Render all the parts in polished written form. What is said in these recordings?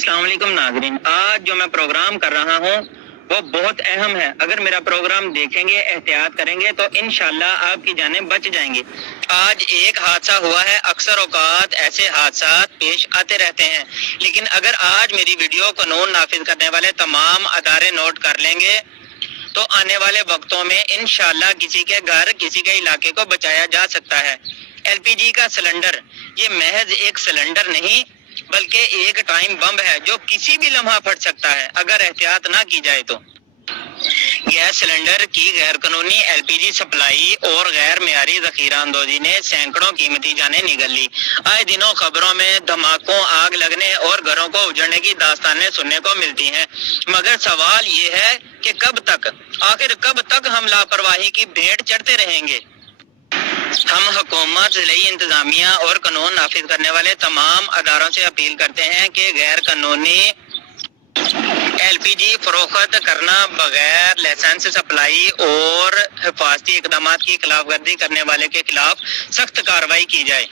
अस्सलाम वालेकुम नाज़रीन, आज जो मैं प्रोग्राम कर रहा हूँ वो बहुत अहम है। अगर मेरा प्रोग्राम देखेंगे, एहतियात करेंगे तो इंशाल्लाह आपकी जानें बच जाएंगी। आज एक हादसा हुआ है। अक्सर औकात ऐसे हादसा पेश आते रहते हैं, लेकिन अगर आज मेरी वीडियो कानून नाफिज करने वाले तमाम अदारे नोट कर लेंगे तो आने वाले वक्तों में इंशाल्लाह किसी के घर, किसी के इलाके को बचाया जा सकता है। एलपीजी का सिलेंडर ये महज एक सिलेंडर नहीं बल्कि एक टाइम बम है जो किसी भी लम्हा फट सकता है अगर एहतियात ना की जाए तो। गैस सिलेंडर की गैर कानूनी एलपीजी सप्लाई और गैर मेयारी जखीरा अंदोजी ने सैकड़ों कीमती जानें निगल ली। आए दिनों खबरों में धमाकों, आग लगने और घरों को उजड़ने की दास्तानें सुनने को मिलती हैं, मगर सवाल ये है कि आखिर कब तक हम लापरवाही की भेंट चढ़ते रहेंगे। हम हुकूमत, ज़िली इंतजामिया और कानून नाफिज करने वाले तमाम अदारों से अपील करते हैं कि गैर कानूनी एलपीजी फरोख्त करना, बगैर लाइसेंस सप्लाई और हिफाजती इकदाम की खिलाफ वर्जी करने वाले के खिलाफ सख्त कार्रवाई की जाए।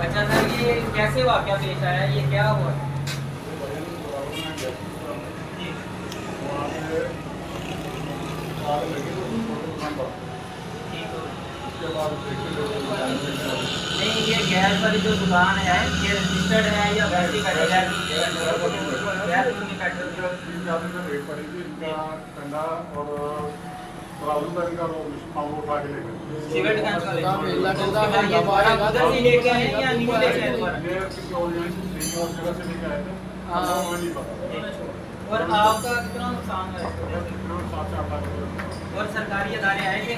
अच्छा सर, ये कैसे वाक़या पेश आया, ये क्या हुआ? नहीं, ये गैस वाली जो दुकान है ये रजिस्टर्ड है या वैसी का सिविल लेके आए या लेके और आपका कितना नुकसान है? और सरकारी अदारे आए थे?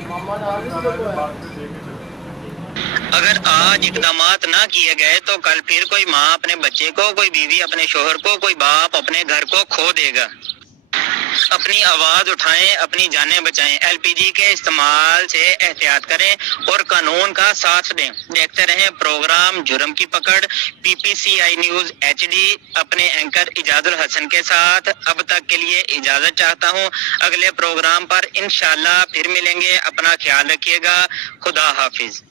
अगर आज इकदाम ना किए गए तो कल फिर कोई माँ अपने बच्चे को, कोई बीवी अपने शोहर को, कोई बाप अपने घर को खो देगा। अपनी आवाज उठाएं, अपनी जानें बचाएं। एलपीजी के इस्तेमाल से एहतियात करें और कानून का साथ दें। देखते रहें प्रोग्राम जुर्म की पकड़, पीपीसीआई न्यूज एचडी अपने एंकर इजाजुल हसन के साथ। अब तक के लिए इजाजत चाहता हूँ, अगले प्रोग्राम पर इंशाल्लाह फिर मिलेंगे। अपना ख्याल रखिएगा। खुदा हाफिज।